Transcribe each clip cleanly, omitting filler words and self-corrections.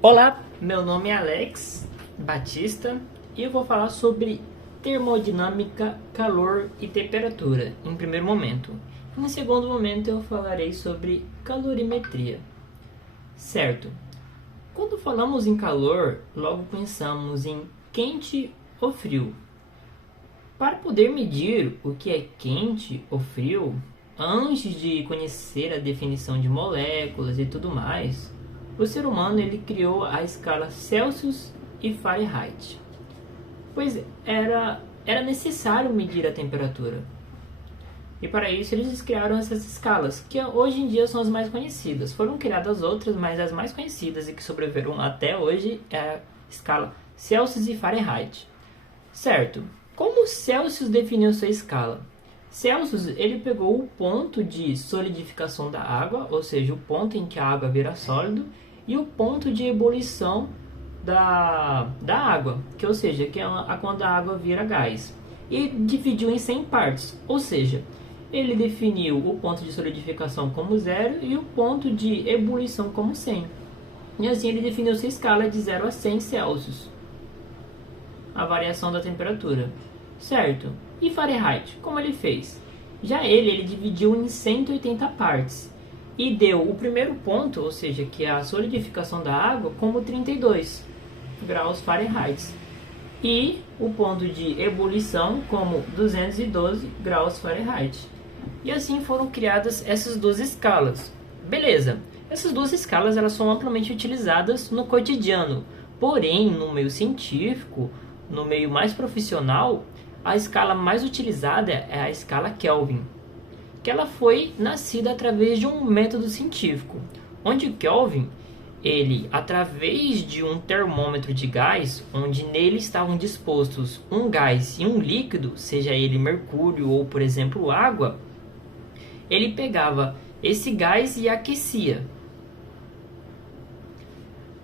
Olá, meu nome é Alex Batista e eu vou falar sobre termodinâmica, calor e temperatura em primeiro momento. Em segundo momento eu falarei sobre calorimetria. Certo, quando falamos em calor, logo pensamos em quente ou frio. Para poder medir o que é quente ou frio, antes de conhecer a definição de moléculas e tudo mais, o ser humano ele criou a escala Celsius e Fahrenheit, pois era necessário medir a temperatura. E para isso eles criaram essas escalas, que hoje em dia são as mais conhecidas. Foram criadas outras, mas as mais conhecidas e que sobreviveram até hoje é a escala Celsius e Fahrenheit. Certo, como Celsius definiu sua escala? Celsius ele pegou o ponto de solidificação da água, ou seja, o ponto em que a água vira sólido, e o ponto de ebulição da água, ou seja, que é quando a água vira gás. E dividiu em 100 partes, ou seja, ele definiu o ponto de solidificação como 0 e o ponto de ebulição como 100. E assim ele definiu sua escala de 0 a 100 Celsius, a variação da temperatura. Certo? E Fahrenheit, como ele fez? Já ele dividiu em 180 partes e deu o primeiro ponto, ou seja, que é a solidificação da água, como 32 graus Fahrenheit. E o ponto de ebulição como 212 graus Fahrenheit. E assim foram criadas essas duas escalas. Beleza, essas duas escalas elas são amplamente utilizadas no cotidiano. Porém, no meio científico, no meio mais profissional, a escala mais utilizada é a escala Kelvin, que ela foi nascida através de um método científico, onde Kelvin, ele, através de um termômetro de gás, onde nele estavam dispostos um gás e um líquido, seja ele mercúrio ou, por exemplo, água, ele pegava esse gás e aquecia.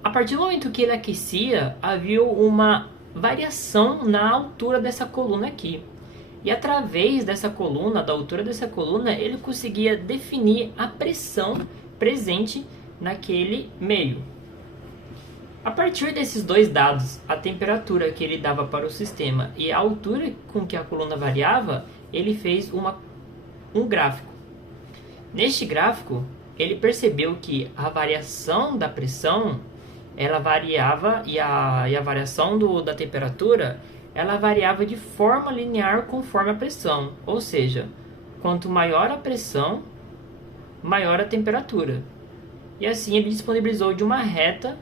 A partir do momento que ele aquecia, havia uma variação na altura dessa coluna aqui. E através dessa coluna, da altura dessa coluna, ele conseguia definir a pressão presente naquele meio. A partir desses dois dados, a temperatura que ele dava para o sistema e a altura com que a coluna variava, ele fez um gráfico. Neste gráfico, ele percebeu que a variação da pressão ela variava e a variação da temperatura ela variava de forma linear conforme a pressão, ou seja, quanto maior a pressão, maior a temperatura. E assim ele disponibilizou de uma reta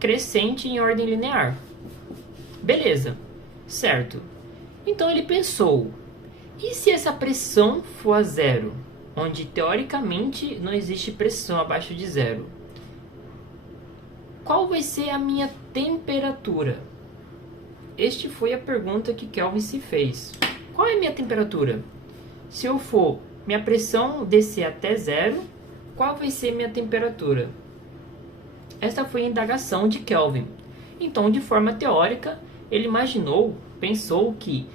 crescente em ordem linear. Beleza, certo. Então ele pensou, e se essa pressão for a zero, onde teoricamente não existe pressão abaixo de zero? Qual vai ser a minha temperatura? Este foi a pergunta que Kelvin se fez. Qual é a minha temperatura? Se eu for minha pressão descer até zero, qual vai ser minha temperatura? Esta foi a indagação de Kelvin. Então, de forma teórica, ele pensou que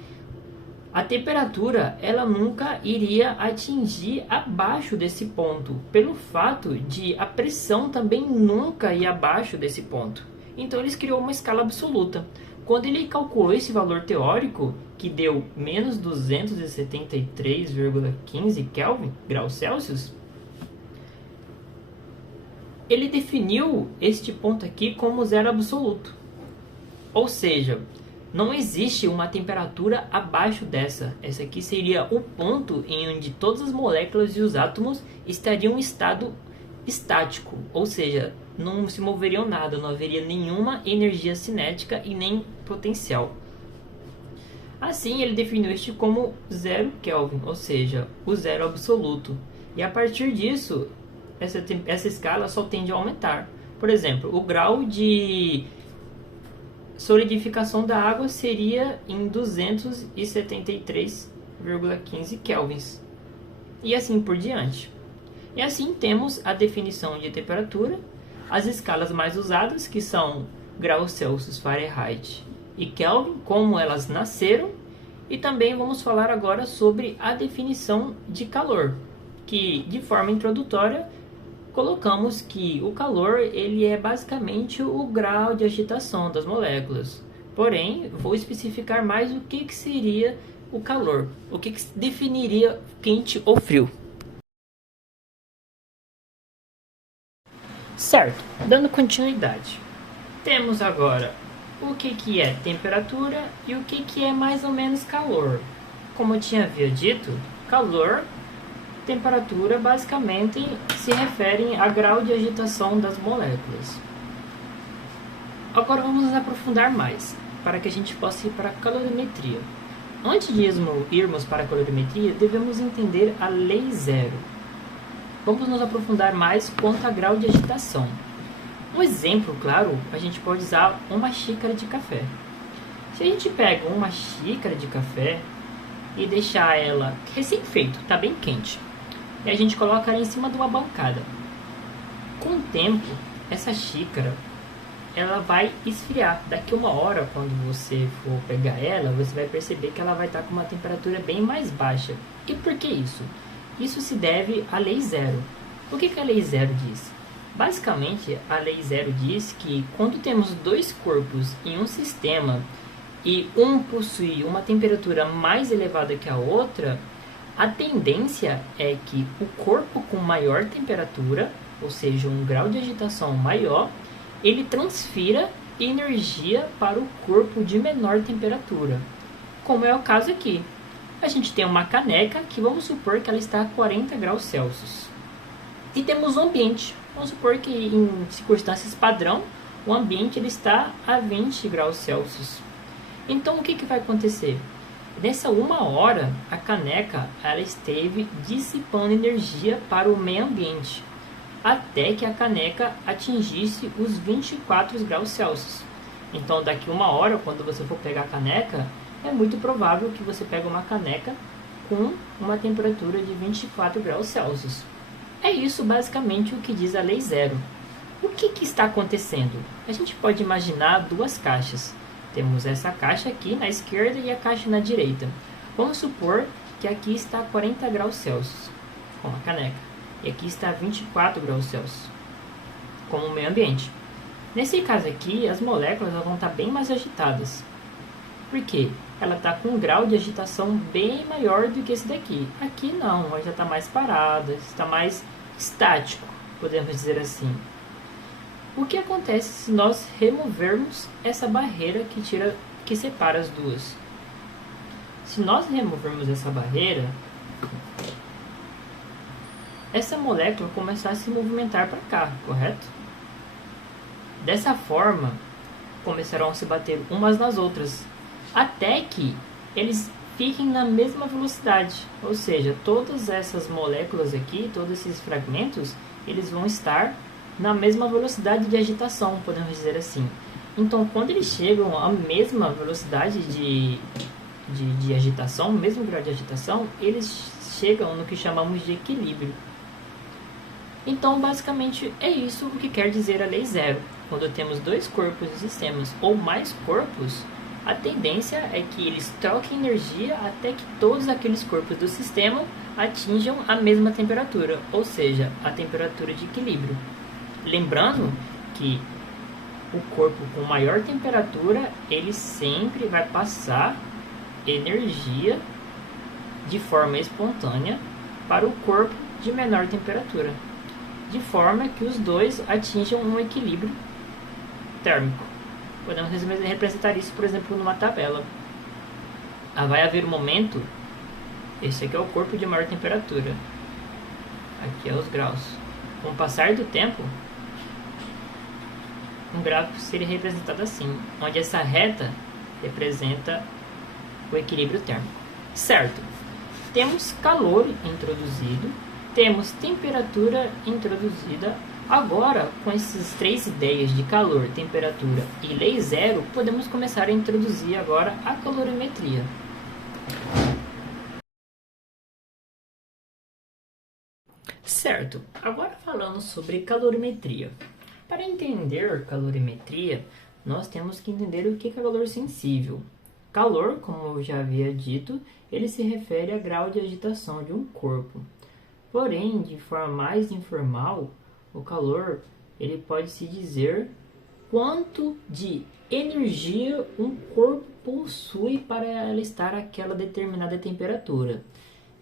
a temperatura ela nunca iria atingir abaixo desse ponto, pelo fato de a pressão também nunca ir abaixo desse ponto. Então ele criou uma escala absoluta. Quando ele calculou esse valor teórico, que deu menos 273,15 Kelvin, graus Celsius, ele definiu este ponto aqui como zero absoluto. Ou seja, não existe uma temperatura abaixo dessa. Essa aqui seria o ponto em onde todas as moléculas e os átomos estariam em estado estático, ou seja, não se moveriam nada, não haveria nenhuma energia cinética e nem potencial. Assim, ele definiu este como zero Kelvin, ou seja, o zero absoluto. E a partir disso, essa escala só tende a aumentar. Por exemplo, o grau de solidificação da água seria em 273,15 kelvins. E assim por diante. E assim temos a definição de temperatura, as escalas mais usadas, que são graus Celsius, Fahrenheit e Kelvin, como elas nasceram. E também vamos falar agora sobre a definição de calor, que de forma introdutória colocamos que o calor ele é basicamente o grau de agitação das moléculas. Porém, vou especificar mais o que seria o calor, o que definiria quente ou frio. Certo, dando continuidade. Temos agora o que é temperatura e o que é mais ou menos calor. Como eu tinha dito, calor, temperatura basicamente se referem a grau de agitação das moléculas. Agora vamos nos aprofundar mais, para que a gente possa ir para a calorimetria. Antes de irmos para a calorimetria, devemos entender a lei zero. Vamos nos aprofundar mais quanto a grau de agitação. Um exemplo, claro, a gente pode usar uma xícara de café. Se a gente pega uma xícara de café e deixar ela recém-feito, está bem quente, e a gente coloca ela em cima de uma bancada. Com o tempo, essa xícara ela vai esfriar. Daqui uma hora, quando você for pegar ela, você vai perceber que ela vai estar com uma temperatura bem mais baixa. E por que isso? Isso se deve à lei zero. O que a lei zero diz? Basicamente, a lei zero diz que quando temos dois corpos em um sistema e um possui uma temperatura mais elevada que a outra, a tendência é que o corpo com maior temperatura, ou seja, um grau de agitação maior, ele transfira energia para o corpo de menor temperatura. Como é o caso aqui. A gente tem uma caneca que vamos supor que ela está a 40 graus Celsius. E temos um ambiente. Vamos supor que em circunstâncias padrão, o ambiente ele está a 20 graus Celsius. Então o que vai acontecer? Nessa uma hora, a caneca ela esteve dissipando energia para o meio ambiente, até que a caneca atingisse os 24 graus Celsius. Então daqui uma hora, quando você for pegar a caneca, é muito provável que você pegue uma caneca com uma temperatura de 24 graus Celsius. É isso basicamente o que diz a lei zero. O que está acontecendo? A gente pode imaginar duas caixas. Temos essa caixa aqui na esquerda e a caixa na direita. Vamos supor que aqui está a 40 graus Celsius, com a caneca. E aqui está a 24 graus Celsius, como o meio ambiente. Nesse caso aqui, as moléculas vão estar bem mais agitadas. Por quê? Ela está com um grau de agitação bem maior do que esse daqui. Aqui não, ela já está mais parada, está mais estático, podemos dizer assim. O que acontece se nós removermos essa barreira que separa as duas? Se nós removermos essa barreira, essa molécula começar a se movimentar para cá, correto? Dessa forma, começarão a se bater umas nas outras, até que eles fiquem na mesma velocidade. Ou seja, todas essas moléculas aqui, todos esses fragmentos, eles vão estar na mesma velocidade de agitação, podemos dizer assim. Então, quando eles chegam à mesma velocidade de agitação, mesmo grau de agitação, eles chegam no que chamamos de equilíbrio. Então, basicamente, é isso o que quer dizer a lei zero. Quando temos dois corpos em sistemas ou mais corpos, a tendência é que eles troquem energia até que todos aqueles corpos do sistema atinjam a mesma temperatura, ou seja, a temperatura de equilíbrio. Lembrando que o corpo com maior temperatura, ele sempre vai passar energia de forma espontânea para o corpo de menor temperatura, de forma que os dois atinjam um equilíbrio térmico. Podemos representar isso, por exemplo, numa tabela. Vai haver um momento, esse aqui é o corpo de maior temperatura, aqui é os graus. Com o passar do tempo, um gráfico seria representado assim, onde essa reta representa o equilíbrio térmico. Certo, temos calor introduzido, temos temperatura introduzida. Agora, com essas três ideias de calor, temperatura e lei zero, podemos começar a introduzir agora a calorimetria. Certo, agora falando sobre calorimetria. Para entender calorimetria, nós temos que entender o que é calor sensível. Calor, como eu já havia dito, ele se refere a grau de agitação de um corpo. Porém, de forma mais informal, O calor, ele pode se dizer quanto de energia um corpo possui para ela estar àquela determinada temperatura.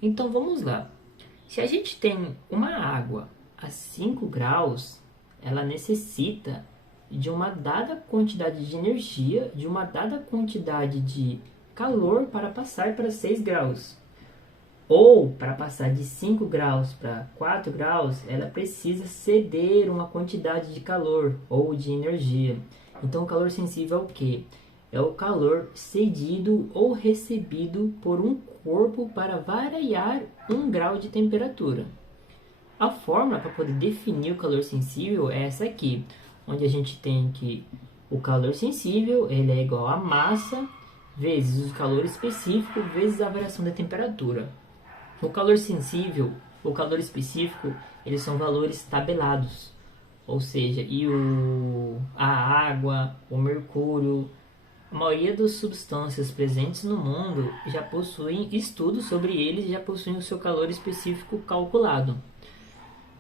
Então vamos lá. Se a gente tem uma água a 5 graus, ela necessita de uma dada quantidade de energia, de uma dada quantidade de calor para passar para 6 graus. Ou para passar de 5 graus para 4 graus, ela precisa ceder uma quantidade de calor ou de energia. Então o calor sensível é o quê? É o calor cedido ou recebido por um corpo para variar 1 grau de temperatura. A fórmula para poder definir o calor sensível é essa aqui, onde a gente tem que o calor sensível ele é igual a massa vezes o calor específico vezes a variação da temperatura. O calor sensível, o calor específico, eles são valores tabelados, ou seja, a água, o mercúrio, a maioria das substâncias presentes no mundo já possuem estudos sobre eles e já possuem o seu calor específico calculado.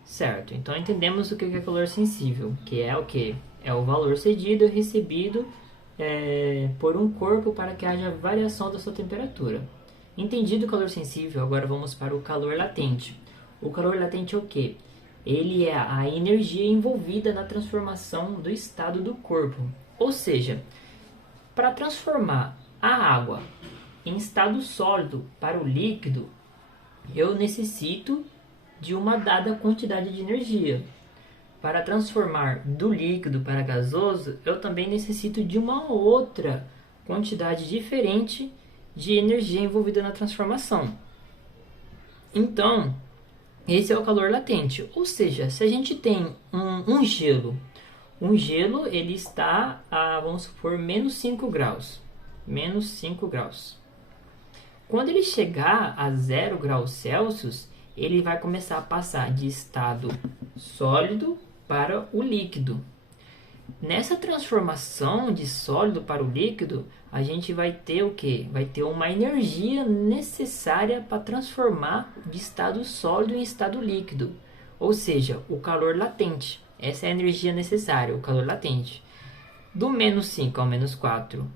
Certo, então entendemos o que é calor sensível, que é o que? É o valor cedido e recebido por um corpo para que haja variação da sua temperatura. Entendido o calor sensível, agora vamos para o calor latente. O calor latente é o que? Ele é a energia envolvida na transformação do estado do corpo. Ou seja, para transformar a água em estado sólido para o líquido, eu necessito de uma dada quantidade de energia. Para transformar do líquido para gasoso, eu também necessito de uma outra quantidade diferente de energia envolvida na transformação. Então, esse é o calor latente. Ou seja, se a gente tem um gelo, ele está a, vamos supor, menos 5 graus. Menos 5 graus. Quando ele chegar a 0 graus Celsius, ele vai começar a passar de estado sólido para o líquido. Nessa transformação de sólido para o líquido, a gente vai ter o quê? Vai ter uma energia necessária para transformar de estado sólido em estado líquido. Ou seja, o calor latente. Essa é a energia necessária, o calor latente. Do menos 5 ao menos 4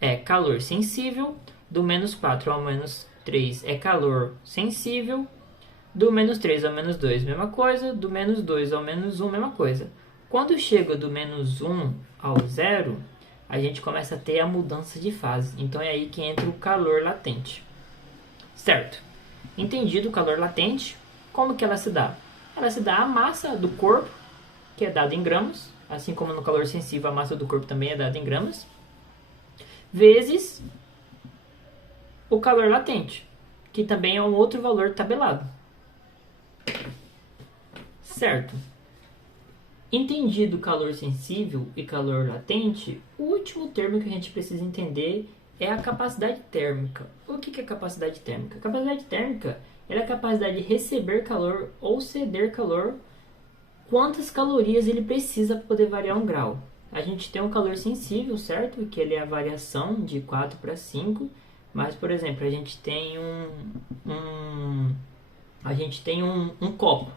é calor sensível. Do menos 4 ao menos 3 é calor sensível. Do menos 3 ao menos 2, mesma coisa. Do menos 2 ao menos 1, mesma coisa. Quando chega do menos 1 ao 0, a gente começa a ter a mudança de fase. Então é aí que entra o calor latente. Certo? Entendido o calor latente, como que ela se dá? Ela se dá a massa do corpo, que é dada em gramas, assim como no calor sensível a massa do corpo também é dada em gramas, vezes o calor latente, que também é um outro valor tabelado. Certo? Entendido calor sensível e calor latente, o último termo que a gente precisa entender é a capacidade térmica. O que é capacidade térmica? A capacidade térmica é a capacidade de receber calor ou ceder calor, quantas calorias ele precisa para poder variar 1 grau. A gente tem um calor sensível, certo? Que ele é a variação de 4 para 5, mas, por exemplo, a gente tem um copo.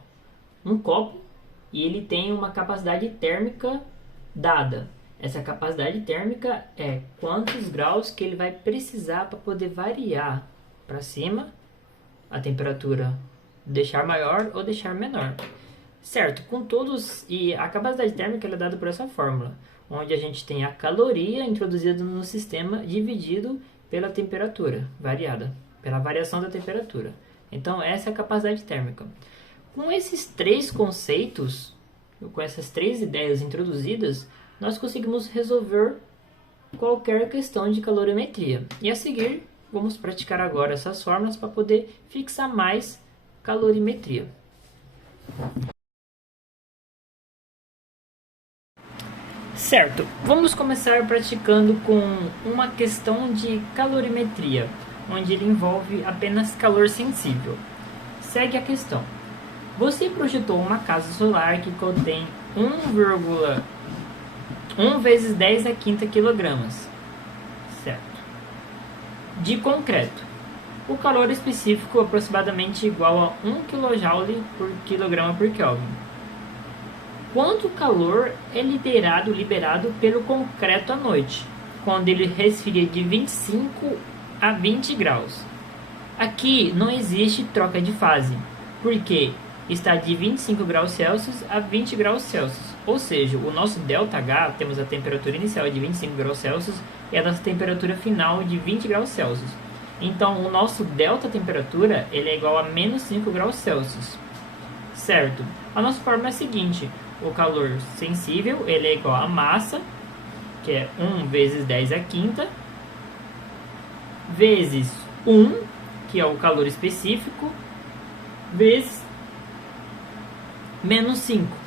Um copo, e ele tem uma capacidade térmica dada. Essa capacidade térmica é quantos graus que ele vai precisar para poder variar para cima a temperatura, deixar maior ou deixar menor. Certo, com todos, e a capacidade térmica é dada por essa fórmula, onde a gente tem a caloria introduzida no sistema dividido pela temperatura variada, pela variação da temperatura. Então essa é a capacidade térmica. Com esses 3 conceitos, com essas 3 ideias introduzidas, nós conseguimos resolver qualquer questão de calorimetria. E a seguir, vamos praticar agora essas fórmulas para poder fixar mais calorimetria. Certo, vamos começar praticando com uma questão de calorimetria, onde ele envolve apenas calor sensível. Segue a questão. Você projetou uma casa solar que contém 1,1 vezes 10 a quinta quilogramas, certo? De concreto. O calor específico é aproximadamente igual a 1 kJ por quilograma por Kelvin. quanto calor é liberado pelo concreto à noite, quando ele resfria de 25 a 20 graus. Aqui não existe troca de fase, porque está de 25 graus Celsius a 20 graus Celsius. Ou seja, o nosso ΔH, temos a temperatura inicial de 25 graus Celsius e a nossa temperatura final de 20 graus Celsius. Então, o nosso delta temperatura ele é igual a menos 5 graus Celsius. Certo? A nossa fórmula é a seguinte: o calor sensível ele é igual a massa, que é 1 vezes 10 à quinta, vezes 1, que é o calor específico, vezes menos 5.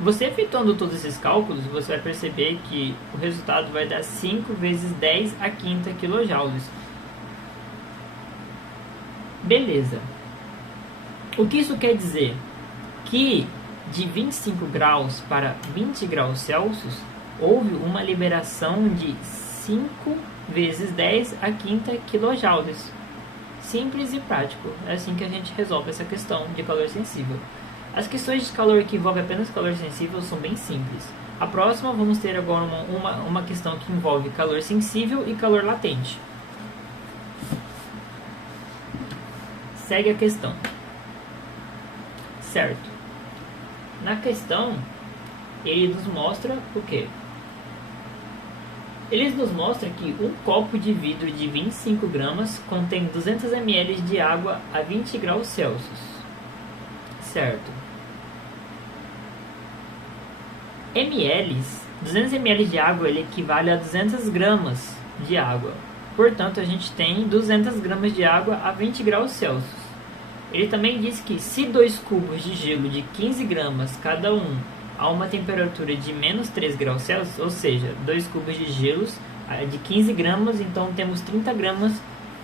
Você efetuando todos esses cálculos, você vai perceber que o resultado vai dar 5 vezes 10 à quinta kJ. Beleza. O que isso quer dizer? Que de 25 graus para 20 graus Celsius, houve uma liberação de 5 vezes 10 à quinta kJ. Simples e prático. É assim que a gente resolve essa questão de calor sensível. As questões de calor que envolvem apenas calor sensível são bem simples. A próxima vamos ter agora uma questão que envolve calor sensível e calor latente. Segue a questão. Certo. Na questão, ele nos mostra o quê? Ele nos mostra que um copo de vidro de 25 gramas contém 200 ml de água a 20 graus Celsius. Certo. ml, 200 ml de água ele equivale a 200 gramas de água. Portanto, a gente tem 200 gramas de água a 20 graus Celsius. Ele também diz que se 2 cubos de gelo de 15 gramas cada um a uma temperatura de menos 3 graus Celsius, ou seja, 2 cubos de gelos de 15 gramas, então temos 30 gramas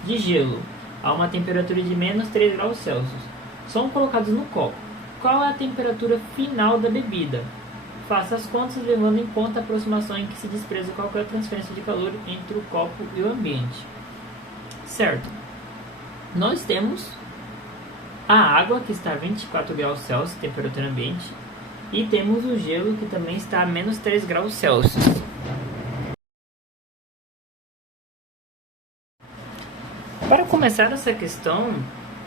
de gelo a uma temperatura de menos 3 graus Celsius, são colocados no copo. Qual é a temperatura final da bebida? Faça as contas levando em conta a aproximação em que se despreza qualquer transferência de calor entre o copo e o ambiente. Certo. Nós temos a água que está a 24 graus Celsius, temperatura ambiente, e temos o gelo que também está a menos 3 graus Celsius. Para começar essa questão,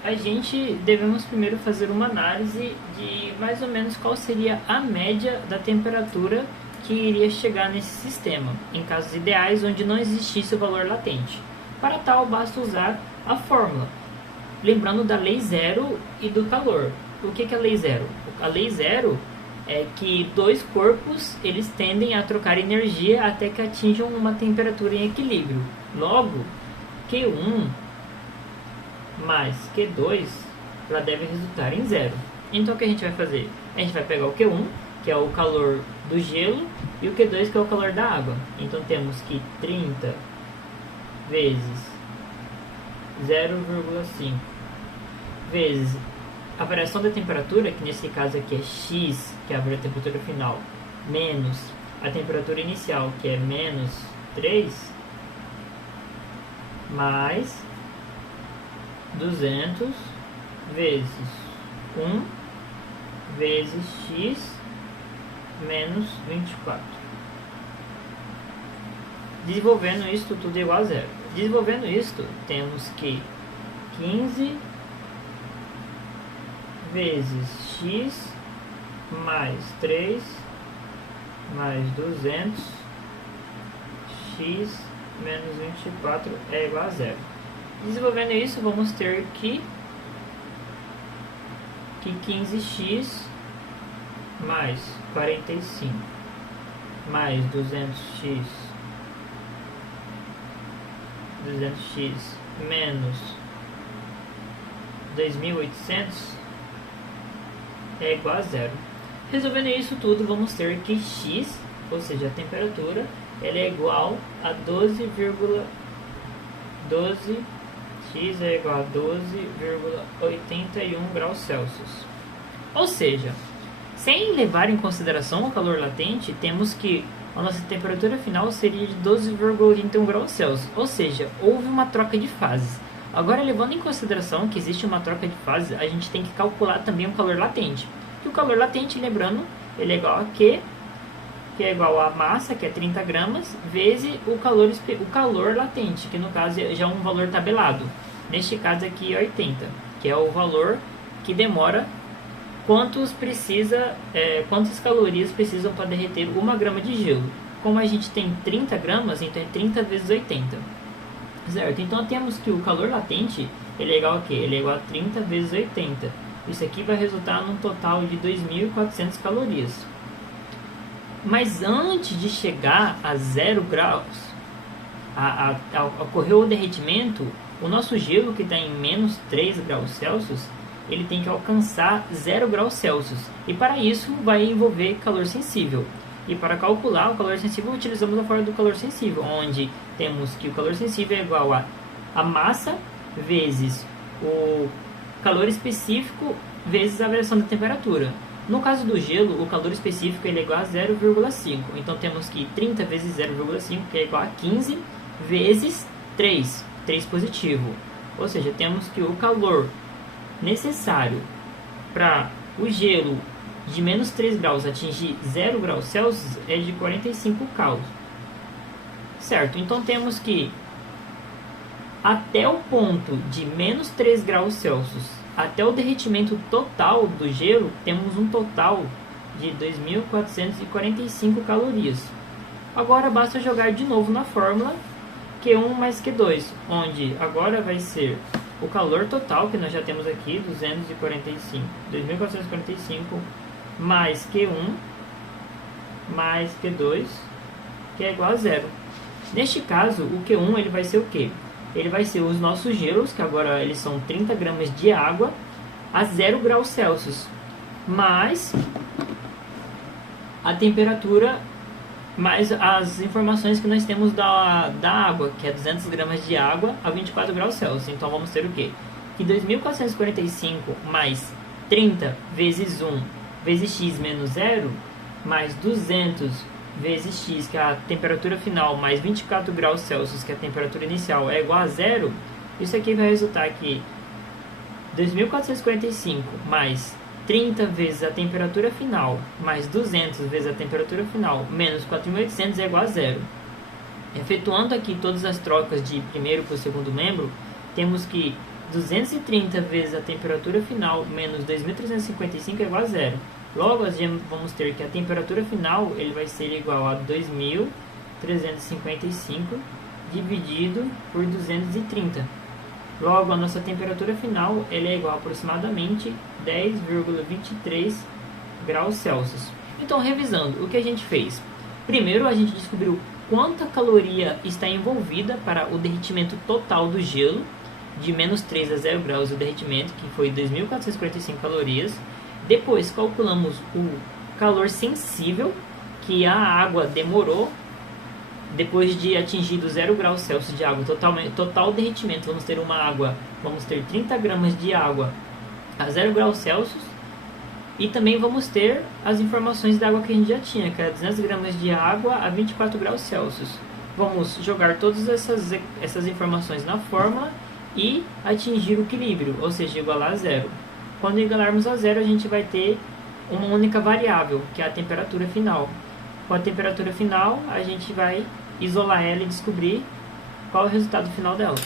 a gente devemos primeiro fazer uma análise de mais ou menos qual seria a média da temperatura que iria chegar nesse sistema, em casos ideais onde não existisse o valor latente. Para tal, basta usar a fórmula, lembrando da lei zero e do calor. O que é a lei zero? A lei zero é que dois corpos eles tendem a trocar energia até que atinjam uma temperatura em equilíbrio. Logo, Q1 mais Q2 ela deve resultar em zero. Então o que a gente vai fazer? A gente vai pegar o Q1, que é o calor do gelo, e o Q2, que é o calor da água. Então temos que 30 vezes 0,5 vezes a variação da temperatura, que nesse caso aqui é X, que é a temperatura final, menos a temperatura inicial, que é menos 3, mais 200 vezes 1 vezes X menos 24. Desenvolvendo isto tudo igual a zero. Desenvolvendo isto, temos que 15 vezes X mais 3 mais 200 X menos 24 é igual a zero. Desenvolvendo isso, vamos ter que 15x mais 45 mais 200x menos 2.800 é igual a zero. Resolvendo isso tudo, vamos ter que x, ou seja, a temperatura, ela é igual a 12,12, x é igual a 12,81 graus Celsius. Ou seja, sem levar em consideração o calor latente, temos que a nossa temperatura final seria de 12,81 graus Celsius. Ou seja, houve uma troca de fases. Agora, levando em consideração que existe uma troca de fases, a gente tem que calcular também o calor latente. E o calor latente, lembrando, ele é igual a Q, que é igual a massa, que é 30 gramas, vezes o calor latente, que no caso já é um valor tabelado. Neste caso aqui é 80, que é o valor que demora, quantas calorias precisam para derreter 1 grama de gelo. Como a gente tem 30 gramas, então é 30 vezes 80. Certo? Então temos que o calor latente ele é igual a quê? Ele é igual a 30 vezes 80. Isso aqui vai resultar num total de 2.400 calorias. Mas antes de chegar a 0 graus, ocorreu o derretimento, o nosso gelo que está em menos 3 graus Celsius, ele tem que alcançar 0 graus Celsius. E para isso vai envolver calor sensível. E para calcular o calor sensível utilizamos a fórmula do calor sensível, onde temos que o calor sensível é igual a massa vezes o calor específico vezes a variação da temperatura. No caso do gelo, o calor específico ele é igual a 0,5. Então temos que 30 vezes 0,5, que é igual a 15 vezes 3 positivo. Ou seja, temos que o calor necessário para o gelo de menos 3 graus atingir 0 graus Celsius é de 45 cauls. Certo, então temos que até o ponto de menos 3 graus Celsius, até o derretimento total do gelo, temos um total de 2.445 calorias. Agora basta jogar de novo na fórmula Q1 mais Q2, onde agora vai ser o calor total, que nós já temos aqui, 2.445 mais Q1 mais Q2, que é igual a 0. Neste caso, o Q1 ele vai ser o quê? Ele vai ser os nossos gelos, que agora eles são 30 gramas de água a 0 graus Celsius, mais a temperatura, mais as informações que nós temos da água, que é 200 gramas de água a 24 graus Celsius. Então vamos ter o quê? Que 2.445 mais 30 vezes 1 vezes x menos 0, mais 200 vezes x, que é a temperatura final, mais 24 graus Celsius, que é a temperatura inicial, é igual a 0, isso aqui vai resultar que 2.445 mais 30 vezes a temperatura final, mais 200 vezes a temperatura final, menos 4.800 é igual a 0. Efetuando aqui todas as trocas de primeiro para o segundo membro, temos que 230 vezes a temperatura final menos 2.355 é igual a 0. Logo, vamos ter que a temperatura final ele vai ser igual a 2.355 dividido por 230. Logo, a nossa temperatura final ele é igual a aproximadamente 10,23 graus Celsius. Então, revisando, o que a gente fez? Primeiro, a gente descobriu quanta caloria está envolvida para o derretimento total do gelo, de menos 3 a 0 graus o derretimento, que foi 2.445 calorias. Depois calculamos o calor sensível, que a água demorou, depois de atingido 0 graus Celsius de água, total derretimento, vamos ter 30 gramas de água a 0 graus Celsius, e também vamos ter as informações da água que a gente já tinha, que era 200 gramas de água a 24 graus Celsius. Vamos jogar todas essas informações na fórmula e atingir o equilíbrio, ou seja, igualar a 0. Quando igualarmos a 0, a gente vai ter uma única variável, que é a temperatura final. Com a temperatura final, a gente vai isolar ela e descobrir qual é o resultado final dela.